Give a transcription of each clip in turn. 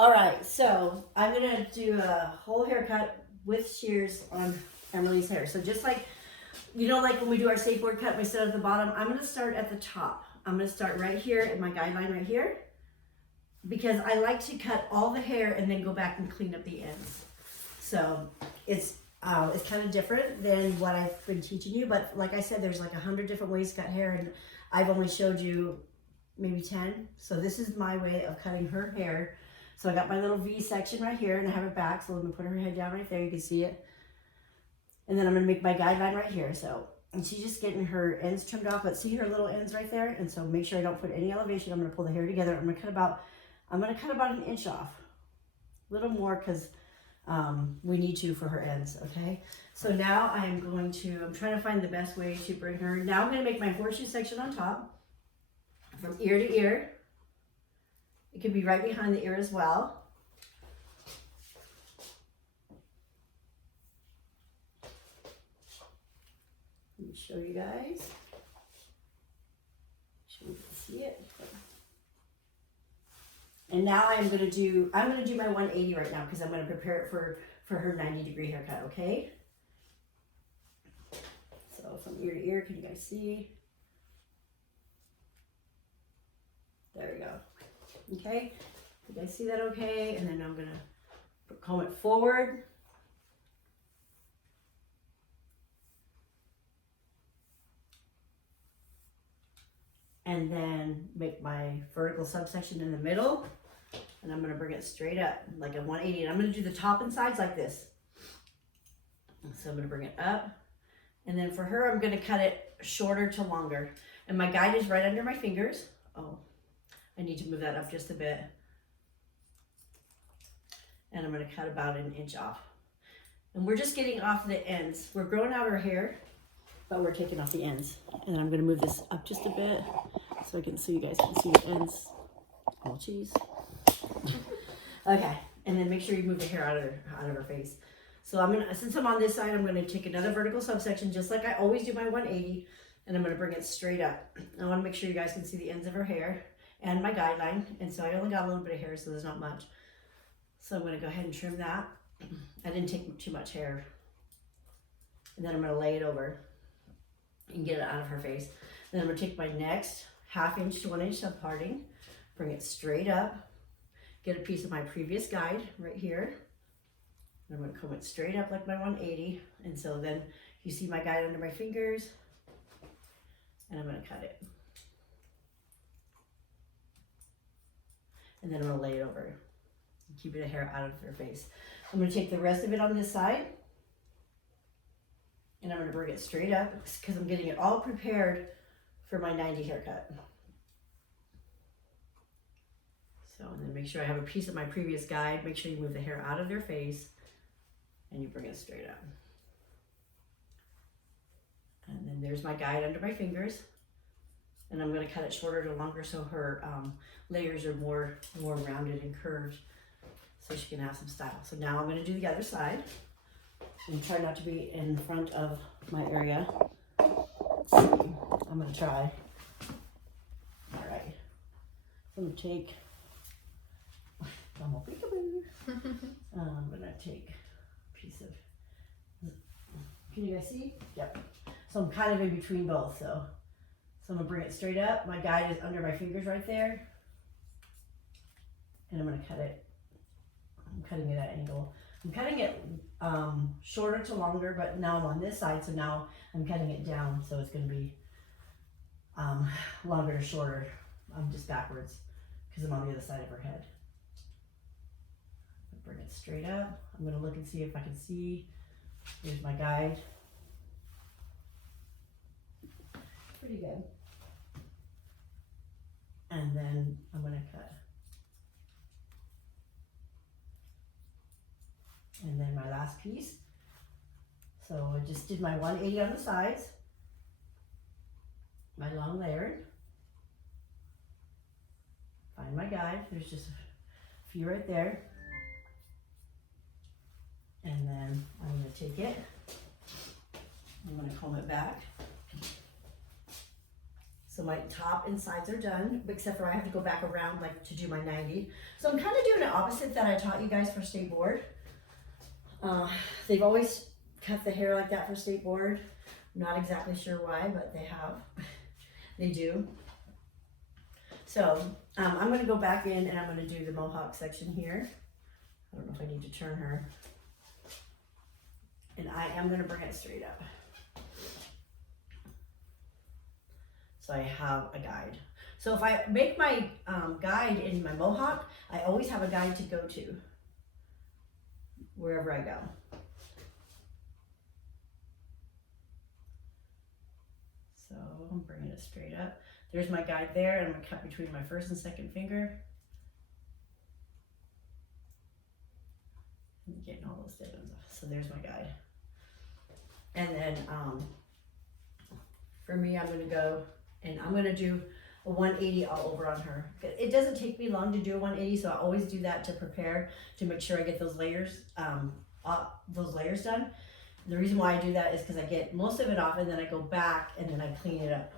All right, so I'm gonna do a whole haircut with shears on Emily's hair. So just like, like when we do our skateboard cut, we start at the bottom. I'm gonna start at the top. I'm gonna start right here in my guideline right here, because I like to cut all the hair and then go back and clean up the ends. So it's kind of different than what I've been teaching you, but like I said, there's like 100 different ways to cut hair, and I've only showed you maybe 10. So this is my way of cutting her hair. So I got my little V section right here, and I have it back. So let me put her head down right there. You can see it. And then I'm gonna make my guideline right here. So, and she's just getting her ends trimmed off, but see her little ends right there? And so make sure I don't put any elevation. I'm gonna pull the hair together. I'm gonna cut about an inch off. A little more, because we need to for her ends, okay? So now I'm trying to find the best way to bring her. Now I'm gonna make my horseshoe section on top, from ear to ear. It could be right behind the ear as well. Let me show you guys. Show you can see it. And now I'm gonna do my 180 right now, because I'm gonna prepare it for her 90-degree haircut, okay? So from ear to ear, can you guys see? There we go. Okay, you guys see that okay? And then I'm gonna comb it forward. And then make my vertical subsection in the middle. And I'm gonna bring it straight up, like a 180. And I'm gonna do the top and sides like this. So I'm gonna bring it up. And then for her, I'm gonna cut it shorter to longer. And my guide is right under my fingers. Oh, I need to move that up just a bit. And I'm gonna cut about an inch off. And we're just getting off the ends. We're growing out our hair, but we're taking off the ends. And then I'm gonna move this up just a bit so you guys can see the ends. Oh, geez. Okay, and then make sure you move the hair out of her face. So since I'm on this side, I'm gonna take another vertical subsection, just like I always do my 180, and I'm gonna bring it straight up. I wanna make sure you guys can see the ends of her hair and my guideline. And so I only got a little bit of hair, so there's not much. So I'm gonna go ahead and trim that. I didn't take too much hair. And then I'm gonna lay it over and get it out of her face. Then I'm gonna take my next 1/2 inch to 1 inch subparting, bring it straight up, get a piece of my previous guide right here. And I'm gonna comb it straight up like my 180. And so then you see my guide under my fingers, and I'm gonna cut it. And then I'm gonna lay it over, keeping the hair out of her face. I'm gonna take the rest of it on this side, and I'm gonna bring it straight up, because I'm getting it all prepared for my 90 haircut. So, and then make sure I have a piece of my previous guide. Make sure you move the hair out of their face, and you bring it straight up. And then there's my guide under my fingers. And I'm gonna cut it shorter to longer, so her layers are more rounded and curved, so she can have some style. So now I'm gonna do the other side. And try not to be in front of my area. Let's see. I'm gonna try. All right. So I'm gonna take. I'm gonna take a piece of. Can you guys see? Yep. So I'm kind of in between both. So I'm gonna bring it straight up. My guide is under my fingers right there, and I'm gonna cut it. I'm cutting it at an angle. I'm cutting it shorter to longer, but now I'm on this side, so now I'm cutting it down, so it's going to be longer to shorter. I'm just backwards, because I'm on the other side of her head. Bring it straight up. I'm going to look and see if I can see. Here's my guide. Pretty good. And then I'm going to cut. And then my last piece. So I just did my 180 on the sides, my long layered. Find my guide. There's just a few right there. And then I'm going to take it. I'm going to comb it back. So So my top and sides are done, except for I have to go back around like to do my 90. So I'm kind of doing the opposite that I taught you guys for state board. They've always cut the hair like that for state board. I'm not exactly sure why, but they have. They do. So I'm going to go back in and I'm going to do the mohawk section here. I don't know if I need to turn her. And I am going to bring it straight up. So I have a guide. So if I make my guide in my mohawk, I always have a guide to go to wherever I go. So I'm bringing it straight up. There's my guide there, and I'm going to cut between my first and second finger. And getting all those dead ends off. So there's my guide. And then for me, I'm going to go and I'm going to do a 180 all over on her. It doesn't take me long to do a 180, so I always do that to prepare, to make sure I get those layers done. The reason why I do that is because I get most of it off and then I go back and then I clean it up.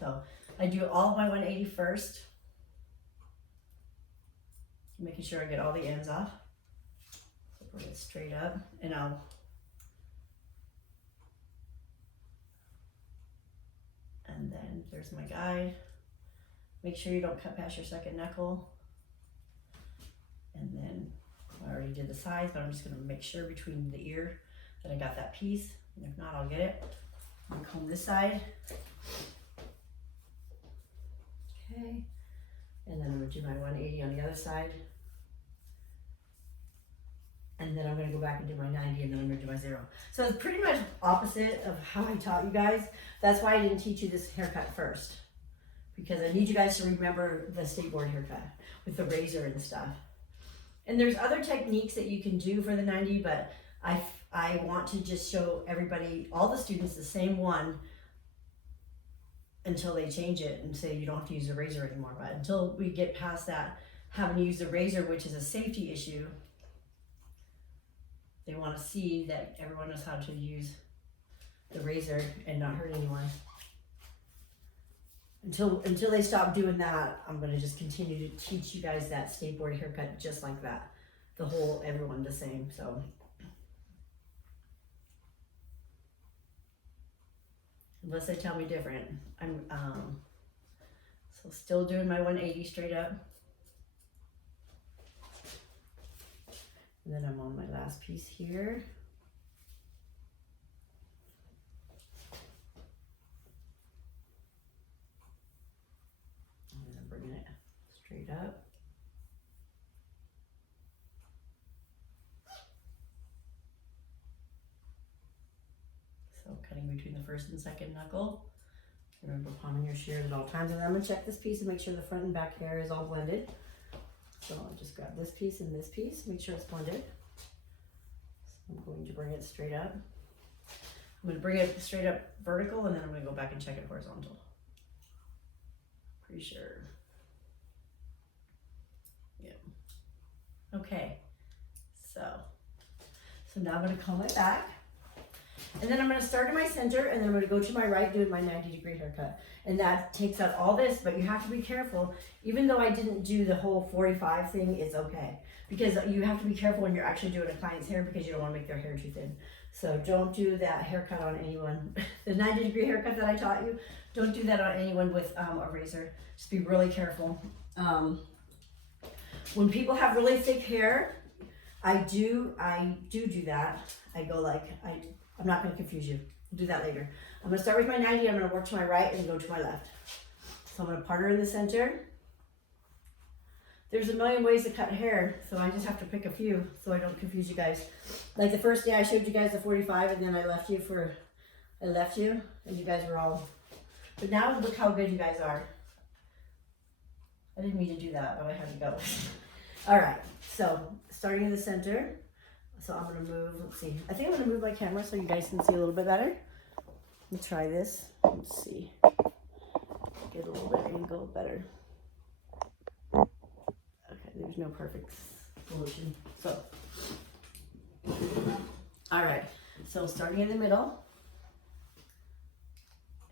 So I do all of my 180 first, making sure I get all the ends off. So bring it straight up and and then there's my guide. Make sure you don't cut past your second knuckle. And then I already did the sides, but I'm just gonna make sure between the ear that I got that piece. And if not, I'll get it. I'm gonna comb this side. Okay. And then I'm gonna do my 180 on the other side. And then I'm gonna go back and do my 90 and then I'm gonna do my 0. So it's pretty much opposite of how I taught you guys. That's why I didn't teach you this haircut first. Because I need you guys to remember the state board haircut with the razor and stuff. And there's other techniques that you can do for the 90, but I want to just show everybody, all the students, the same one until they change it and say you don't have to use a razor anymore. But until we get past that, having to use a razor, which is a safety issue, they want to see that everyone knows how to use the razor and not hurt anyone. Until they stop doing that, I'm going to just continue to teach you guys that state board haircut just like that. The whole, everyone the same, so. Unless they tell me different. I'm so still doing my 180 straight up. And then I'm on my last piece here. And I'm bringing it straight up. So cutting between the first and second knuckle. Remember palming your shears at all times. And I'm going to check this piece and make sure the front and back hair is all blended. So I'll just grab this piece and this piece, make sure it's blended. So I'm going to bring it straight up. I'm going to bring it straight up vertical and then I'm going to go back and check it horizontal. Pretty sure. Yeah. Okay. So now I'm going to comb it back. And then I'm going to start in my center and then I'm going to go to my right doing my 90-degree haircut. And that takes out all this, but you have to be careful. Even though I didn't do the whole 45 thing, it's okay. Because you have to be careful when you're actually doing a client's hair because you don't want to make their hair too thin. So don't do that haircut on anyone. The 90-degree haircut that I taught you, don't do that on anyone with a razor. Just be really careful. When people have really thick hair, I do that. I go like, I'm not going to confuse you. I'll do that later. I'm going to start with my 90. I'm going to work to my right and go to my left. So I'm going to part her in the center. There's a million ways to cut hair, so I just have to pick a few so I don't confuse you guys. Like the first day I showed you guys the 45 and then I left you and you guys were all, but now look how good you guys are. I didn't mean to do that, but I had to go. All right, so starting in the center. So I'm going to move, let's see. I think I'm going to move my camera so you guys can see a little bit better. Let me try this. Let's see. Get a little bit angle better. Okay, there's no perfect solution. So, all right. So starting in the middle.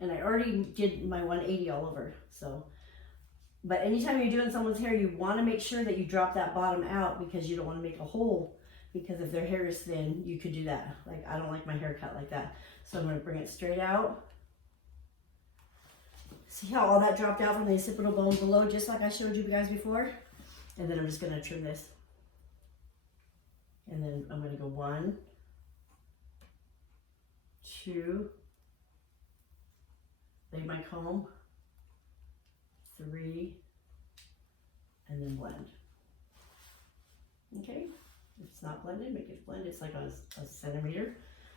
And I already did my 180 all over, so. But anytime you're doing someone's hair, you want to make sure that you drop that bottom out because you don't want to make a hole, because if their hair is thin, you could do that. Like, I don't like my hair cut like that. So I'm going to bring it straight out. See how all that dropped out from the occipital bone below, just like I showed you guys before? And then I'm just going to trim this. And then I'm going to go 1, 2, lay my comb, 3, and then blend. Okay, if it's not blended, make it blend. It's like a centimeter.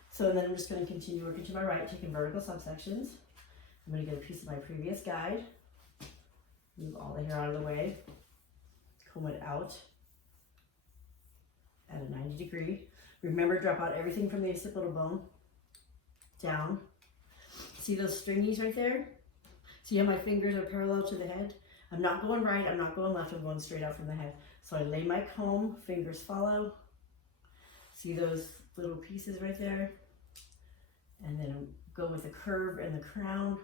So then I'm just going to continue working to my right, taking vertical subsections. I'm going to get a piece of my previous guide, move all the hair out of the way, comb it out at a 90 degree. Remember, drop out everything from the occipital bone down. See those stringies right there? See how my fingers are parallel to the head? I'm not going right, I'm not going left, I'm going straight out from the head. So I lay my comb, fingers follow. See those little pieces right there? And then I'll go with the curve and the crown.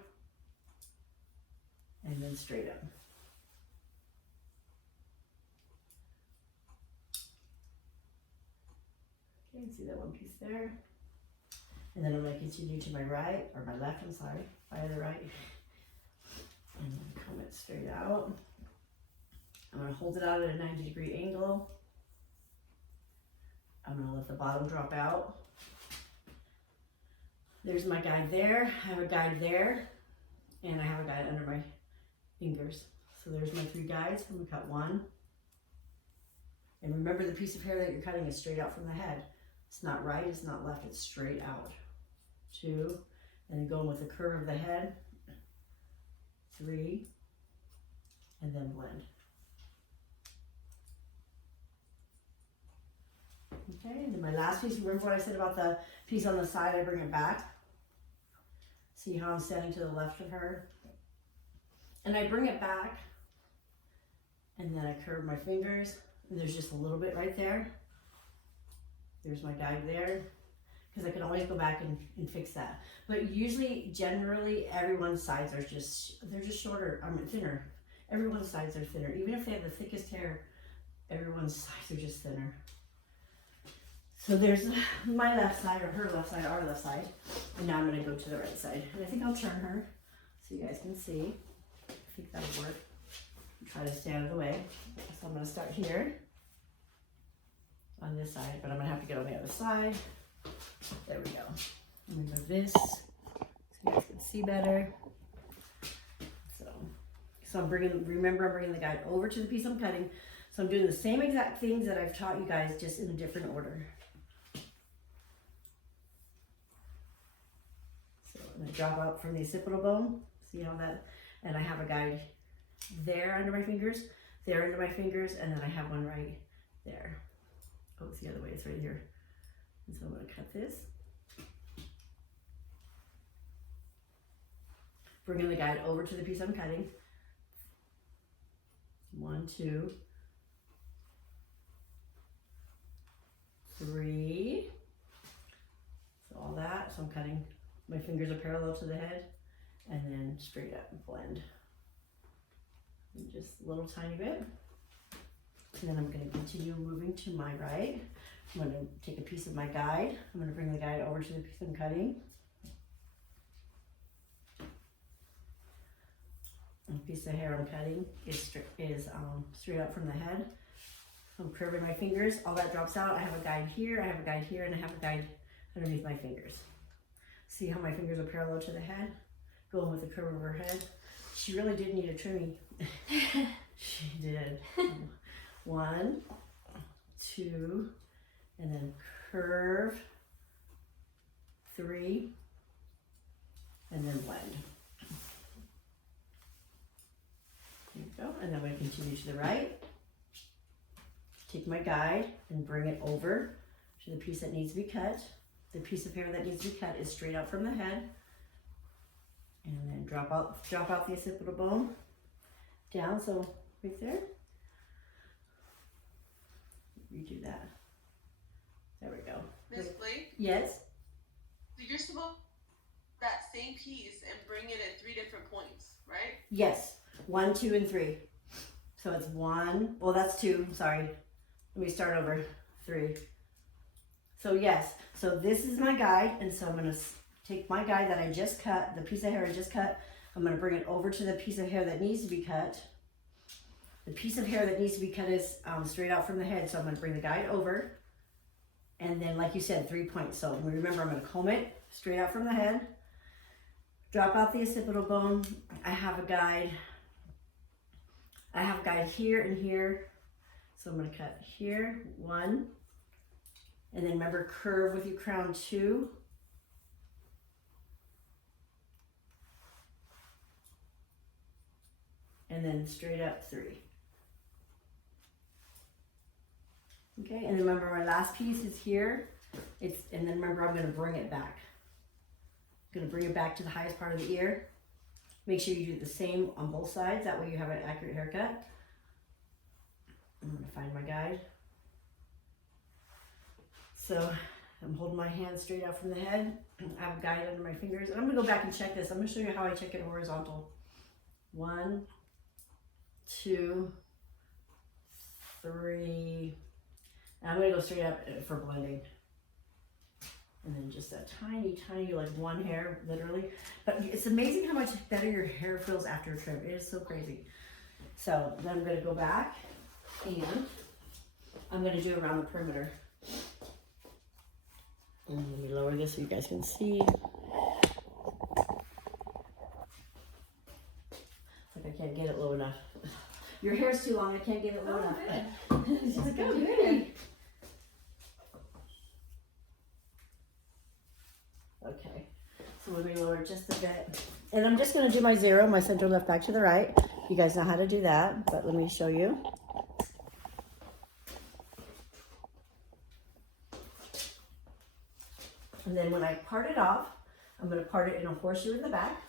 And then straight up. Okay, see that one piece there? And then I'm going to continue to my right, or my left, I'm sorry, by the right. And then comb it straight out. I'm going to hold it out at a 90 degree angle. I'm going to let the bottom drop out. There's my guide there. I have a guide there. And I have a guide under my fingers. So there's my 3 guides. I'm going to cut 1. And remember, the piece of hair that you're cutting is straight out from the head. It's not right, it's not left, it's straight out. 2, and then going with the curve of the head. 3, and then blend. Okay, and then my last piece, remember what I said about the piece on the side, I bring it back. See how I'm standing to the left of her? And I bring it back, and then I curve my fingers, and there's just a little bit right there. There's my guide there, because I can always go back and fix that. But usually, generally, everyone's sides are they're just shorter, thinner. Everyone's sides are thinner. Even if they have the thickest hair, everyone's sides are just thinner. So there's my left side, or her left side, our left side. And now I'm going to go to the right side. And I think I'll turn her so you guys can see. I think that'll work. Try to stay out of the way. So I'm going to start here on this side, but I'm going to have to get on the other side. There we go. Remove this so you guys can see better. So I'm bringing the guide over to the piece I'm cutting. So I'm doing the same exact things that I've taught you guys, just in a different order. So I'm going to drop out from the occipital bone. See how that, and I have a guide there under my fingers, there under my fingers, and then I have one right there. Oh, it's the other way, it's right here. And so I'm going to cut this. Bringing the guide over to the piece I'm cutting. 1, 2, 3. So all that. So I'm cutting, my fingers are parallel to the head, and then straight up blend. And just a little tiny bit. And then I'm going to continue moving to my right. I'm going to take a piece of my guide. I'm going to bring the guide over to the piece I'm cutting. And the piece of hair I'm cutting is straight up from the head. I'm curving my fingers. All that drops out. I have a guide here, I have a guide here, and I have a guide underneath my fingers. See how my fingers are parallel to the head? Going with the curve of her head. She really did need a trimming. She did. 1, 2, and then curve, 3, and then blend. There you go. And then I'm going to continue to the right. Take my guide and bring it over to the piece that needs to be cut. The piece of hair that needs to be cut is straight out from the head. And then drop out the occipital bone down, so right there. Redo that. There we go. Miss Blake? Yes? So you're supposed that same piece and bring it at 3 different points, right? Yes, 1, 2, and 3. So it's 1, well that's 2, sorry. Let me start over, 3. So yes, so this is my guide, and so I'm gonna take my guide that I just cut, the piece of hair I just cut, I'm gonna bring it over to the piece of hair that needs to be cut. The piece of hair that needs to be cut is straight out from the head, so I'm gonna bring the guide over, and then like you said, 3 points. So remember, I'm gonna comb it straight out from the head, drop out the occipital bone. I have a guide here and here. So I'm gonna cut here, 1, and then remember, curve with your crown, 2. And then straight up, 3. Okay, and then remember my last piece is here. And then remember, I'm gonna bring it back. I'm gonna bring it back to the highest part of the ear. Make sure you do the same on both sides, that way you have an accurate haircut. I'm gonna find my guide. So I'm holding my hand straight out from the head. I have a guide under my fingers, and I'm gonna go back and check this. I'm gonna show you how I check it horizontal. 1, 2, 3. And I'm gonna go straight up for blending. And then just a tiny, tiny, like 1 hair, literally. But it's amazing how much better your hair feels after a trim. It is so crazy. So then I'm gonna go back, and I'm gonna do around the perimeter. And let me lower this so you guys can see. It's like I can't get it low enough. Your hair's too long, I can't get it low enough. It's just go good. Okay, so let me lower it just a bit. And I'm just gonna do my 0, my center left back to the right. You guys know how to do that, but let me show you. And then when I part it off, I'm gonna part it in a horseshoe in the back.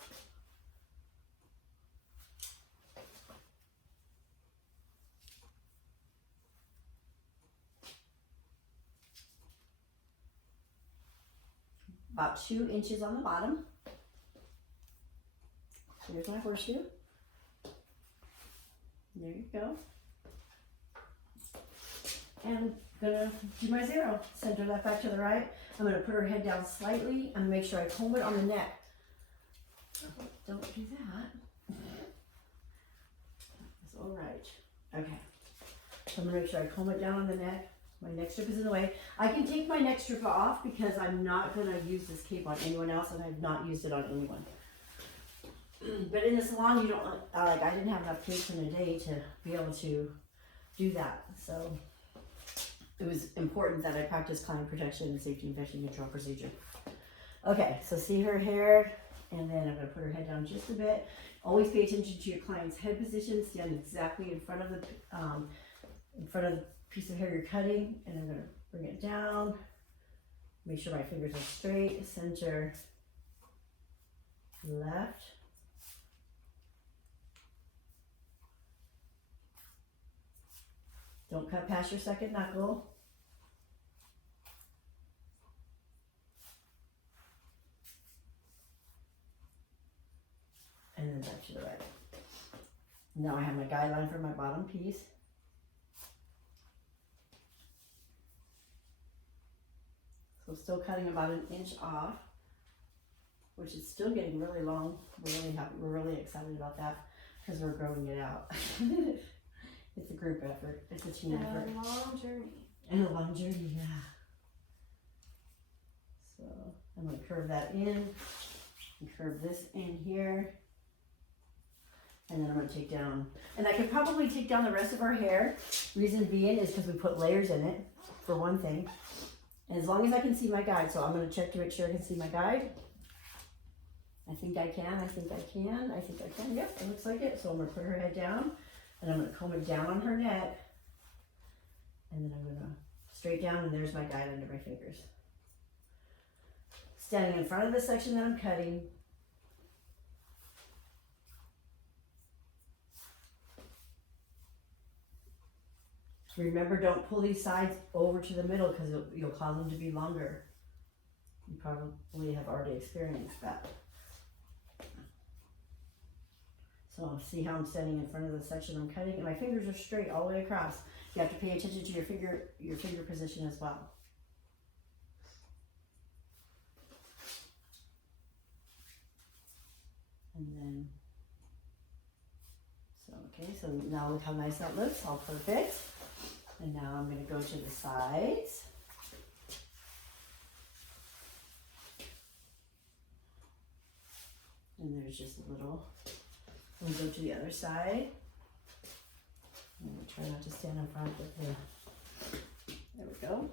About 2 inches on the bottom. Here's my horseshoe. There you go. And I'm gonna do my 0. Center left back to the right. I'm gonna put her head down slightly and make sure I comb it on the neck. Don't do that. That's all right. Okay. So I'm gonna make sure I comb it down on the neck. My neck strip is in the way. I can take my neck strip off because I'm not gonna use this cape on anyone else, and I've not used it on anyone. But in the salon, you don't like. I didn't have enough capes in a day to be able to do that. So it was important that I practice client protection and safety infection control procedure. Okay, so see her hair, and then I'm gonna put her head down just a bit. Always pay attention to your client's head position. Stand exactly in front of the piece of hair you're cutting, and I'm gonna bring it down. Make sure my fingers are straight. Center, left. Don't cut past your second knuckle. And then back to the right. Now I have my guideline for my bottom piece. So still cutting about 1 inch off, which is still getting really long. We're really happy. We're really excited about that because we're growing it out. It's a group effort. It's a team effort. And a long journey. And a long journey, yeah. So I'm gonna curve that in, and curve this in here. And then I'm gonna take down, and I could probably take down the rest of our hair. Reason being is because we put layers in it, for one thing. And as long as I can see my guide, so I'm gonna check to make sure I can see my guide. I think I can, I think I can, I think I can. Yep, it looks like it. So I'm gonna put her head down, and I'm gonna comb it down on her neck. And then I'm gonna straight down, and there's my guide under my fingers. Standing in front of the section that I'm cutting. Remember, don't pull these sides over to the middle because you'll cause them to be longer. You probably have already experienced that. Well, see how I'm standing in front of the section I'm cutting, and my fingers are straight all the way across. You have to pay attention to your finger position as well. And then, so okay, so now look how nice that looks, all perfect. And now I'm going to go to the sides. And there's just a little, we'll go to the other side. I'm going to try not to stand in front with the, there we go.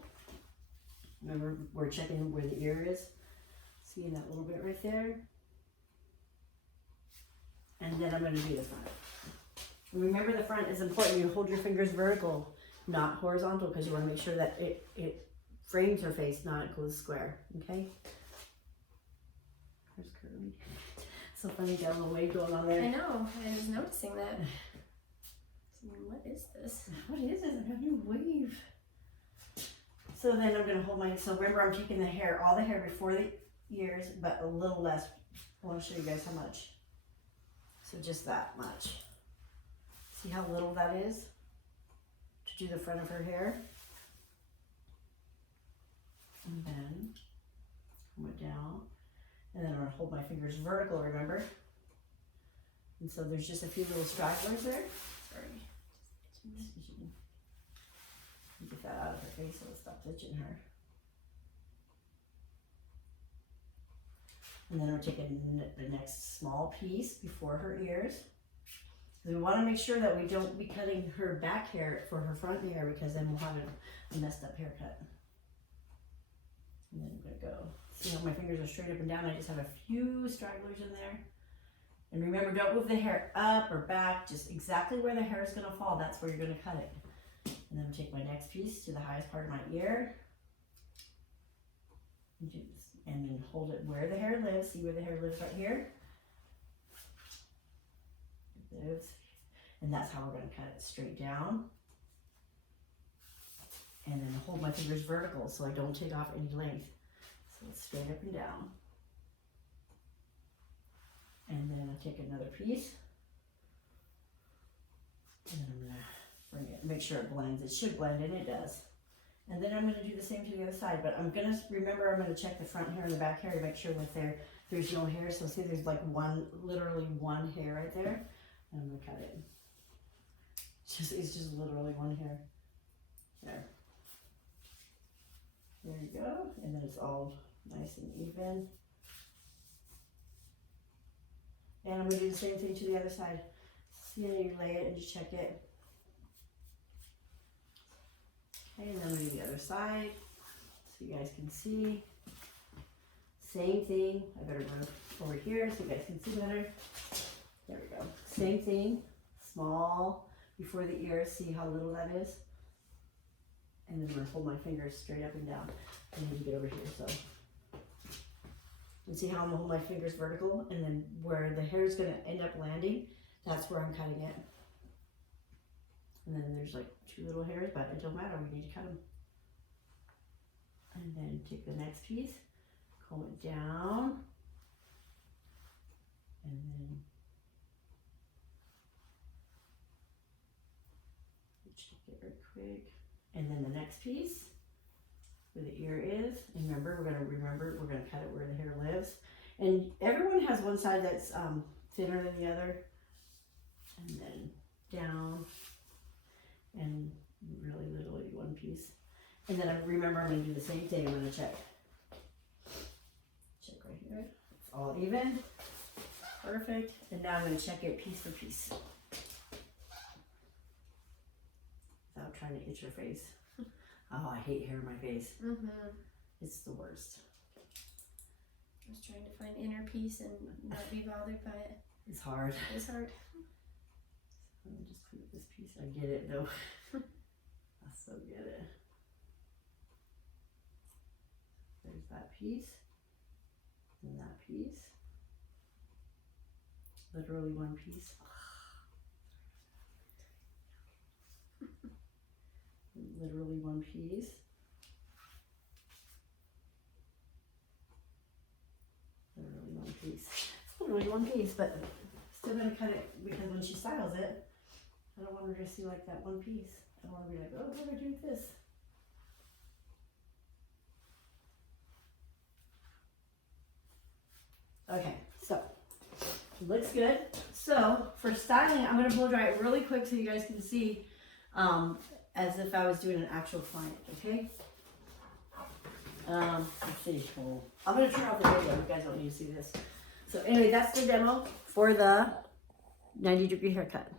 Remember, we're checking where the ear is. Seeing that little bit right there. And then I'm going to do the front. Remember, the front is important. You hold your fingers vertical, not horizontal, because you want to make sure that it frames her face, not it goes square. Okay? Where's Curly? So funny, got a little wave going on there. I know, I was noticing that. What is this? What is this? I got a new wave. So then I'm going to hold my, so remember I'm taking the hair, all the hair before the ears, but a little less. I want to show you guys how much. So just that much. See how little that is to do the front of her hair? And then come it down. And then I'm going to hold my fingers vertical, remember? And so there's just a few little stragglers there. Sorry. Get that out of her face so it'll stop itching her. And then we're taking the next small piece before her ears. We want to make sure that we don't be cutting her back hair for her front hair, because then we'll have a messed up haircut. And then I'm going to go. See how my fingers are straight up and down? I just have a few stragglers in there. And remember, don't move the hair up or back, just exactly where the hair is going to fall, that's where you're going to cut it. And then I'll take my next piece to the highest part of my ear. And then hold it where the hair lives. See where the hair lives right here? It lives. And that's how we're going to cut it straight down. And then hold my fingers vertical so I don't take off any length. So it's straight up and down. And then I take another piece. And then I'm going to bring it, make sure it blends. It should blend, and it does. And then I'm going to do the same to the other side, but I'm going to, remember, I'm going to check the front hair and the back hair to make sure that there's no hair. So see, there's like literally one hair right there. And I'm going to cut it. It's just literally one hair. There. There you go. And then it's all nice and even. And I'm going to do the same thing to the other side. See how you lay it and just check it. Okay, and then I'm going to do the other side so you guys can see. Same thing. I better move over here so you guys can see better. There we go. Same thing. Small before the ears. See how little that is? And then I'm going to hold my fingers straight up and down. I need to get over here. So, and see how I'm going to hold my fingers vertical, and then where the hair is going to end up landing, that's where I'm cutting it. And then there's like two little hairs, but it don't matter, we need to cut them. And then take the next piece, comb it down, and then check it real quick. And then the next piece, where the ear is, and remember, we're gonna cut it where the hair lives. And everyone has one side that's thinner than the other, and then down, and really literally one piece. And then remember, I'm gonna do the same thing. I'm gonna check right here. It's all even, perfect. And now I'm gonna check it piece for piece, without trying to itch your face. Oh, I hate hair in my face. It's the worst. I was trying to find inner peace and not be bothered by it. It's hard. It's hard. Let me just clean this piece. I get it though. I so get it. There's that piece. And that piece. Literally one piece. Literally one piece. Literally one piece. It's literally one piece, but Still gonna cut it because when she styles it, I don't want her to see like that one piece. I want to be like, oh, what do I do with this? Okay, so looks good. So for styling, I'm gonna blow dry it really quick so you guys can see, as if I was doing an actual client. Okay. Let's see. I'm gonna turn off the video. You guys don't need to see this. So anyway, that's the demo for the 90-degree haircut.